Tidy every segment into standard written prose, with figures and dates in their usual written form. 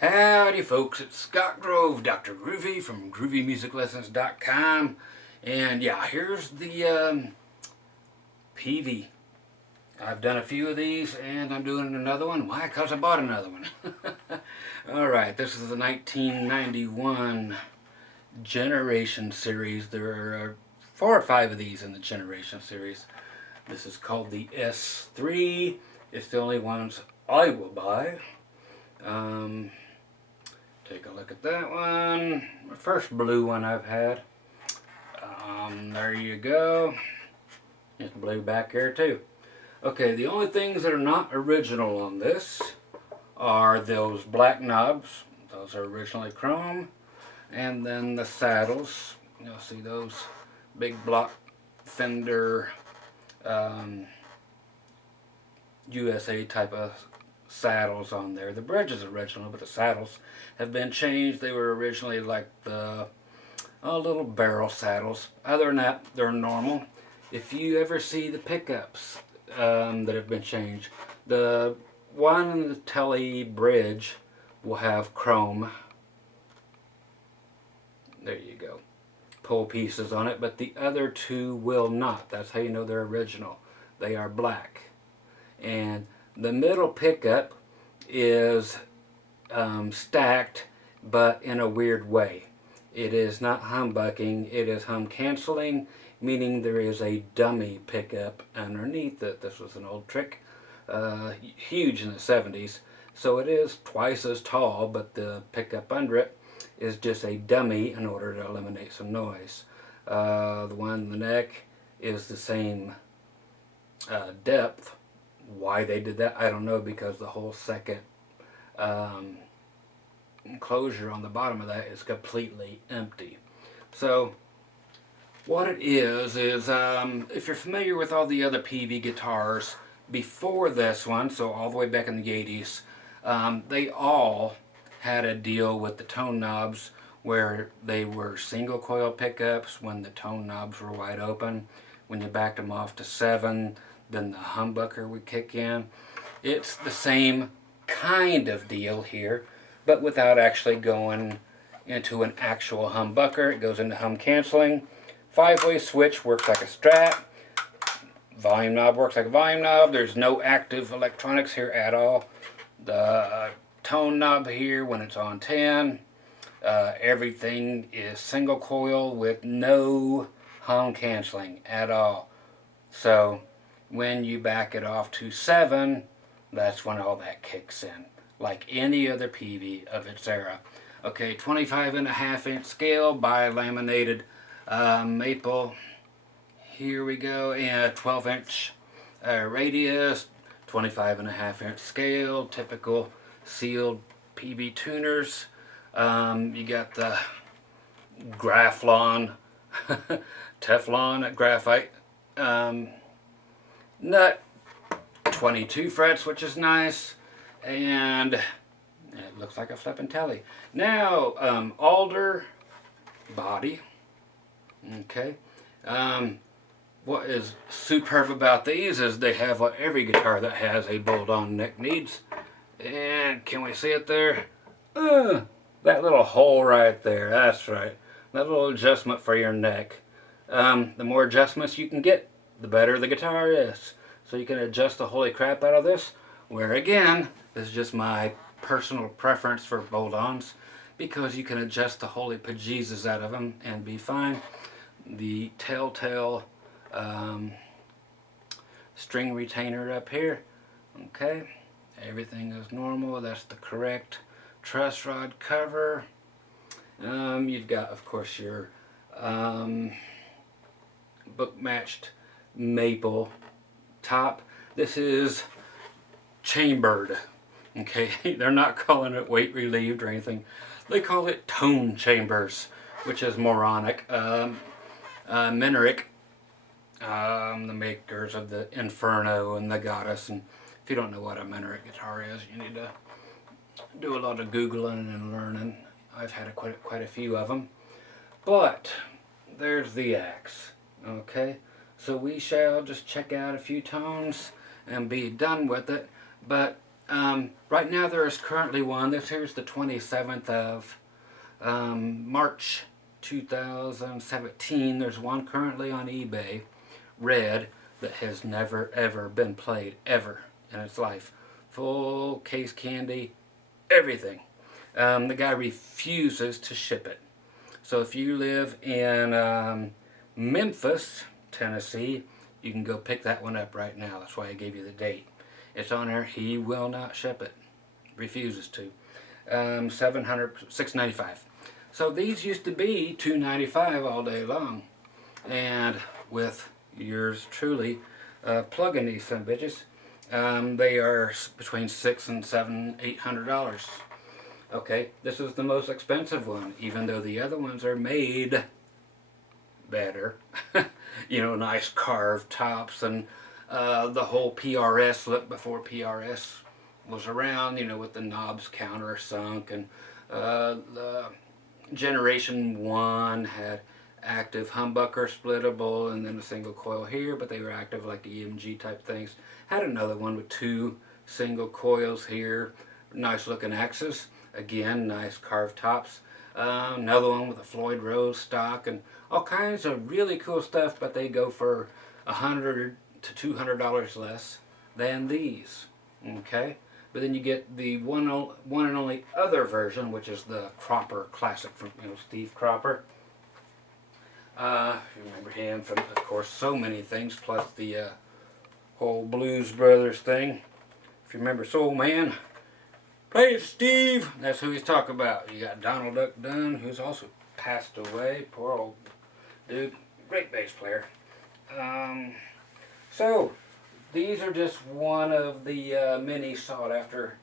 Howdy folks, it's Scott Grove, Dr. Groovy from GroovyMusicLessons.com. And yeah, here's the Peavey. I've done a few of these and I'm doing another one. Why? Because I bought another one. Alright, this is the 1991 Generation series. There are 4 or 5 of these in the Generation series. This is called the S-3. It's the only ones I will buy. Take a look at that one. My first blue one I've had. There you go. It's blue back here too. Okay, the only things that are not original on this are those black knobs. Those are originally chrome. And then the saddles. You'll see those big block Fender USA type of saddles on there. The bridge is original, but the saddles have been changed. They were originally like the little barrel saddles. Other than that, they're normal. If you ever see the pickups that have been changed, the one in the Telly bridge will have chrome. There you go. Pull pieces on it, but the other two will not. That's how you know they're original. They are black. And the middle pickup is stacked, but in a weird way. It is not humbucking, it is hum canceling, meaning there is a dummy pickup underneath it. This was an old trick, huge in the 70s. So it is twice as tall, but the pickup under it is just a dummy in order to eliminate some noise. The one in the neck is the same depth. Why they did that, I don't know, because the whole second enclosure on the bottom of that is completely empty. So what it is if you're familiar with all the other Peavey guitars before this one, so all the way back in the 80s, they all had a deal with the tone knobs where they were single coil pickups when the tone knobs were wide open. When you backed them off to 7, then the humbucker would kick in. It's the same kind of deal here, but without actually going into an actual humbucker. It goes into hum canceling. 5-way switch works like a Strat. Volume knob works like a volume knob. There's no active electronics here at all. The tone knob here, when it's on 10, everything is single coil with no hum canceling at all. So when you back it off to 7, that's when all that kicks in, like any other Peavey of its era. Okay, 25.5-inch scale, bi-laminated maple. Here we go, and 12-inch radius, 25.5-inch scale, typical sealed Peavey tuners. You got the Graflon, Teflon graphite nut, 22 frets, which is nice, and it looks like a flippin' Telly. Now, alder body. Okay. What is superb about these is they have what every guitar that has a bolt-on neck needs. And can we see it there? That little hole right there, that's right. That little adjustment for your neck. The more adjustments you can get, the better the guitar is. So you can adjust the holy crap out of this, where again, this is just my personal preference for bolt-ons, because you can adjust the holy bejesus out of them and be fine. The telltale string retainer up here, okay, everything is normal. That's the correct truss rod cover. You've got, of course, your book matched maple top. This is chambered. Okay, they're not calling it weight relieved or anything. They call it tone chambers, which is moronic. Minerick, the makers of the Inferno and the Goddess, and if you don't know what a Minerick guitar is, you need to do a lot of Googling and learning. I've had quite a few of them. But there's the axe. Okay, so we shall just check out a few tones and be done with it. But Right now there is currently one. This here is the 27th of March 2017. There's one currently on eBay, red, that has never ever been played ever in its life. Full case candy, everything. The guy refuses to ship it. So if you live in Memphis, Tennessee, you can go pick that one up right now. That's why I gave you the date. It's on there. He will not ship it. Refuses to. $695. So these used to be $295 all day long. And with yours truly plugging these some bitches, they are between $600 and $700, $800. Okay, this is the most expensive one, even though the other ones are made better. You know, nice carved tops and the whole PRS look before PRS was around, you know, with the knobs countersunk, and the Generation 1 had active humbucker splittable and then a single coil here, but they were active like EMG type things. Had another one with 2 single coils here, nice looking axis, again nice carved tops. Another one with a Floyd Rose stock and all kinds of really cool stuff, but they go for $100 to $200 less than these. Okay, but then you get the one and only other version, which is the Cropper Classic from, you know, Steve Cropper. You remember him from, of course, so many things, plus the whole Blues Brothers thing. If you remember Soul Man, play it, Steve. That's who he's talking about. You got Donald Duck Dunn, who's also passed away. Poor old dude. Great bass player. So, these are just one of the many sought after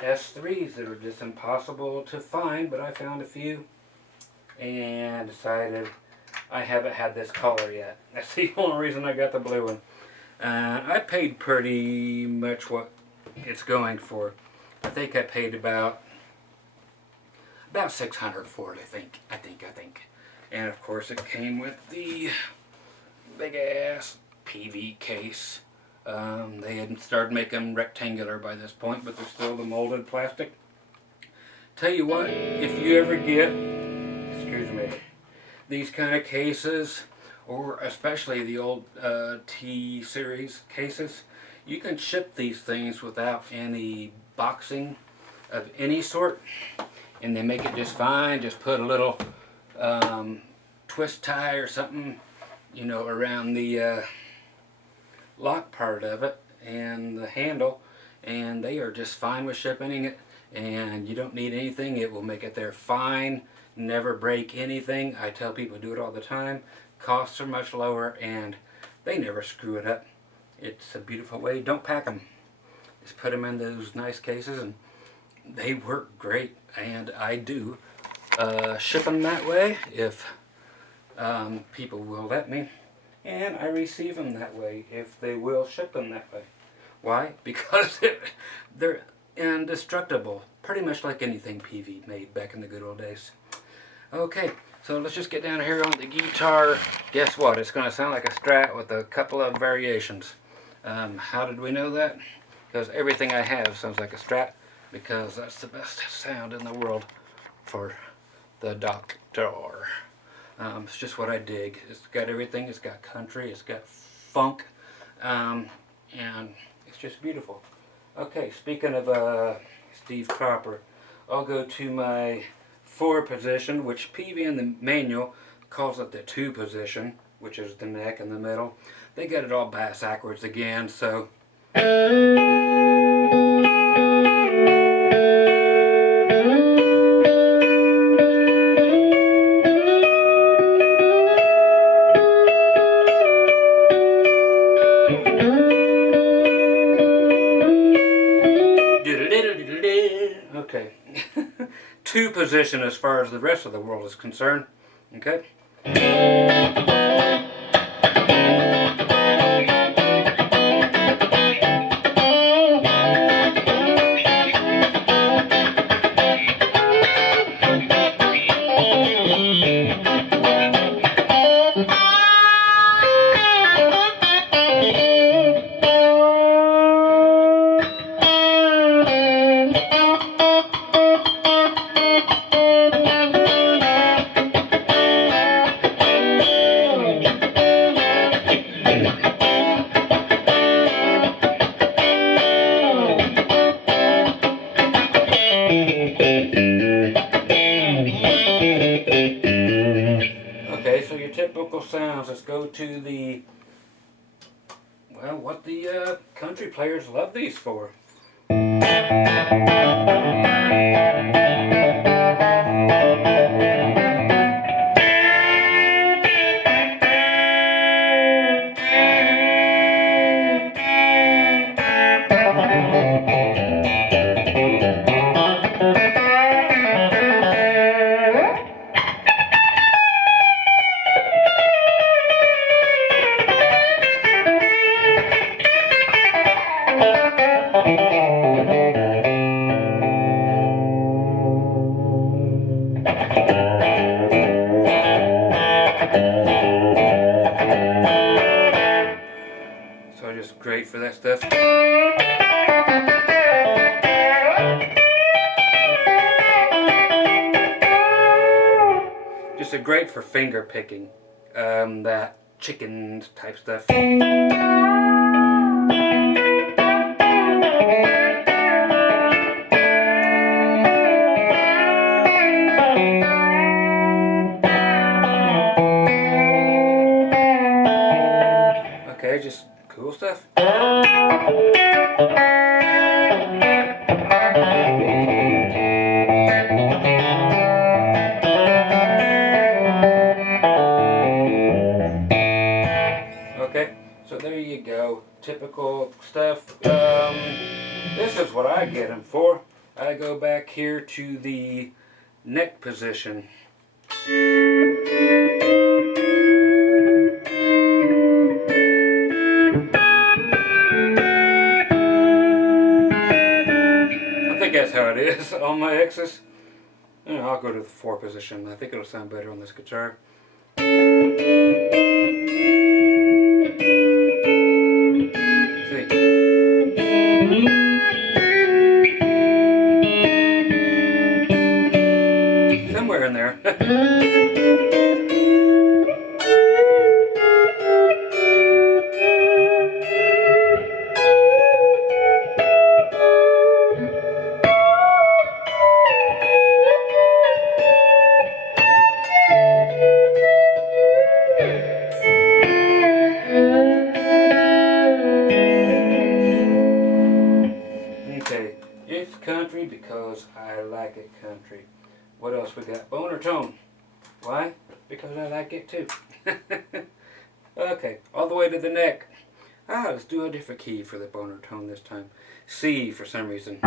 S-3s that are just impossible to find, but I found a few and decided I haven't had this color yet. That's the only reason I got the blue one. I paid pretty much what it's going for. I think I paid about $600 for it, I think. And of course it came with the big ass Peavey case. They had started making them rectangular by this point, but they're still the molded plastic. Tell you what, if you ever get, excuse me, these kind of cases, or especially the old T-series cases, you can ship these things without any boxing of any sort, and they make it just fine. Just put a little twist tie or something, you know, around the lock part of it and the handle, and they are just fine with shipping it, and you don't need anything. It will make it there fine, never break anything. I tell people do it all the time. Costs are much lower and they never screw it up. It's a beautiful way. Don't pack them. Just put them in those nice cases and they work great, and I do ship them that way if people will let me, and I receive them that way if they will ship them that way. Why? Because they're indestructible, pretty much like anything Peavey made back in the good old days. Okay, so let's just get down here on the guitar. Guess what? It's going to sound like a Strat with a couple of variations. How did we know that? Because everything I have sounds like a Strat, because that's the best sound in the world for the Doctor. It's just what I dig. It's got everything. It's got country. It's got funk. And it's just beautiful. Okay, speaking of Steve Cropper, I'll go to my 4 position, which Peavey in the manual calls it the 2 position, which is the neck in the middle. They got it all bass backwards again, so okay. 2 position as far as the rest of the world is concerned. Okay. sounds. Let's go to the, well, what the country players love these for. So just great for that stuff. Just a great for finger picking, that chicken type stuff. Okay, just cool stuff. Okay, so there you go. Typical stuff. This is what I get them for. I go back here to the neck position. I think that's how it is on my X's. I'll go to the 4 position. I think it'll sound better on this guitar. Somewhere in there. Okay, it's country because I like it country. What else we got? Boner tone. Why? Because I like it too. Okay, all the way to the neck. Let's do a different key for the boner tone this time. C for some reason.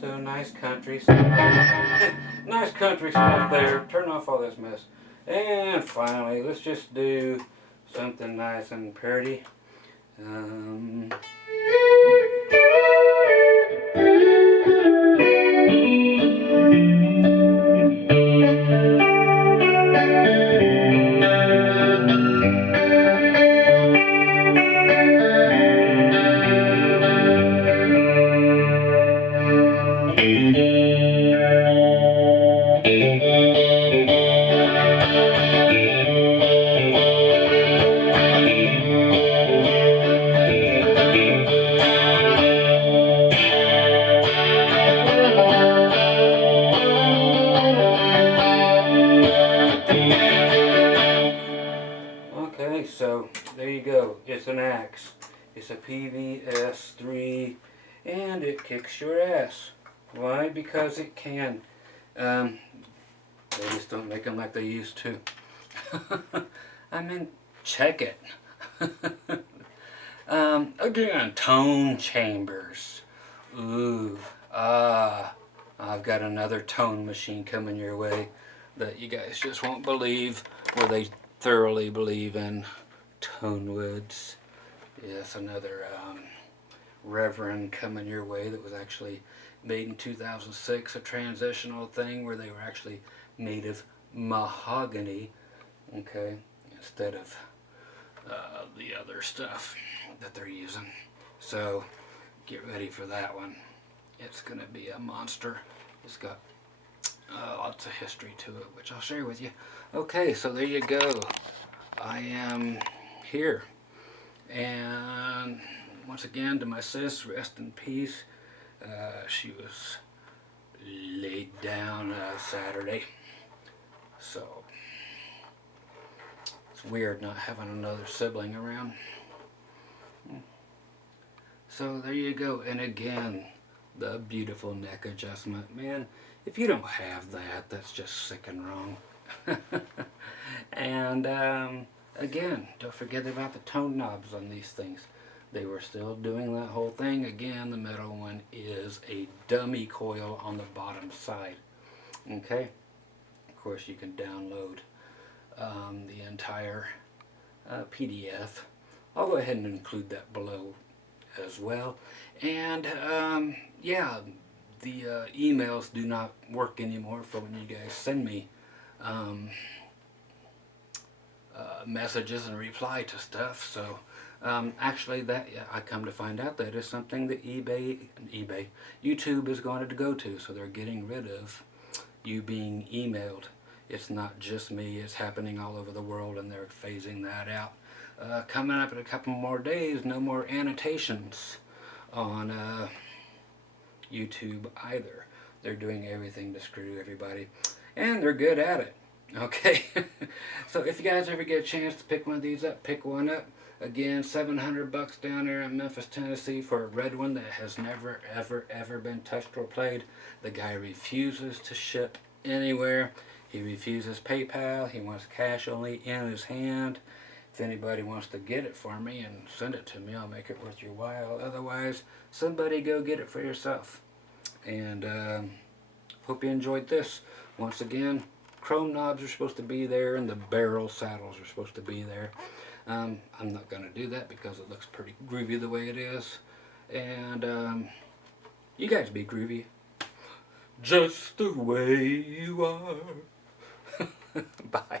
So nice country stuff. Nice country stuff there. Turn off all this mess. And finally, let's just do something nice and pretty. Okay, so there you go. It's an axe. It's a Peavey S-3, and it kicks your ass. Why? Because it can. They just don't make them like they used to. I mean, check it. Again, tone chambers. Ooh, I've got another tone machine coming your way that you guys just won't believe, where they thoroughly believe in tone woods. Yes, another Reverend coming your way that was actually made in 2006, a transitional thing where they were actually made of mahogany, okay, instead of the other stuff that they're using. So get ready for that one. It's going to be a monster. It's got lots of history to it, which I'll share with you. Okay, so there you go. I am here. And once again, to my sis, rest in peace. She was laid down Saturday. So it's weird not having another sibling around. So there you go. And again, the beautiful neck adjustment. Man, if you don't have that, that's just sick and wrong. And again, don't forget about the tone knobs on these things. They were still doing that whole thing. Again, the metal one is a dummy coil on the bottom side. Okay? Of course, you can download the entire PDF. I'll go ahead and include that below as well. And yeah, the emails do not work anymore for when you guys send me messages and reply to stuff. So actually, that I come to find out that is something that YouTube is going to go to. So they're getting rid of you being emailed. It's not just me, it's happening all over the world, and they're phasing that out. Coming up in a couple more days, no more annotations on YouTube either. They're doing everything to screw everybody, and they're good at it. Okay, so if you guys ever get a chance to pick one of these up, pick one up. Again, $700 down there in Memphis, Tennessee for a red one that has never, ever been touched or played. The guy refuses to ship anywhere. He refuses PayPal. He wants cash only in his hand. If anybody wants to get it for me and send it to me, I'll make it worth your while. Otherwise, somebody go get it for yourself. And hope you enjoyed this. Once again, chrome knobs are supposed to be there, and the barrel saddles are supposed to be there. I'm not going to do that because it looks pretty groovy the way it is. And you guys be groovy just the way you are. Bye.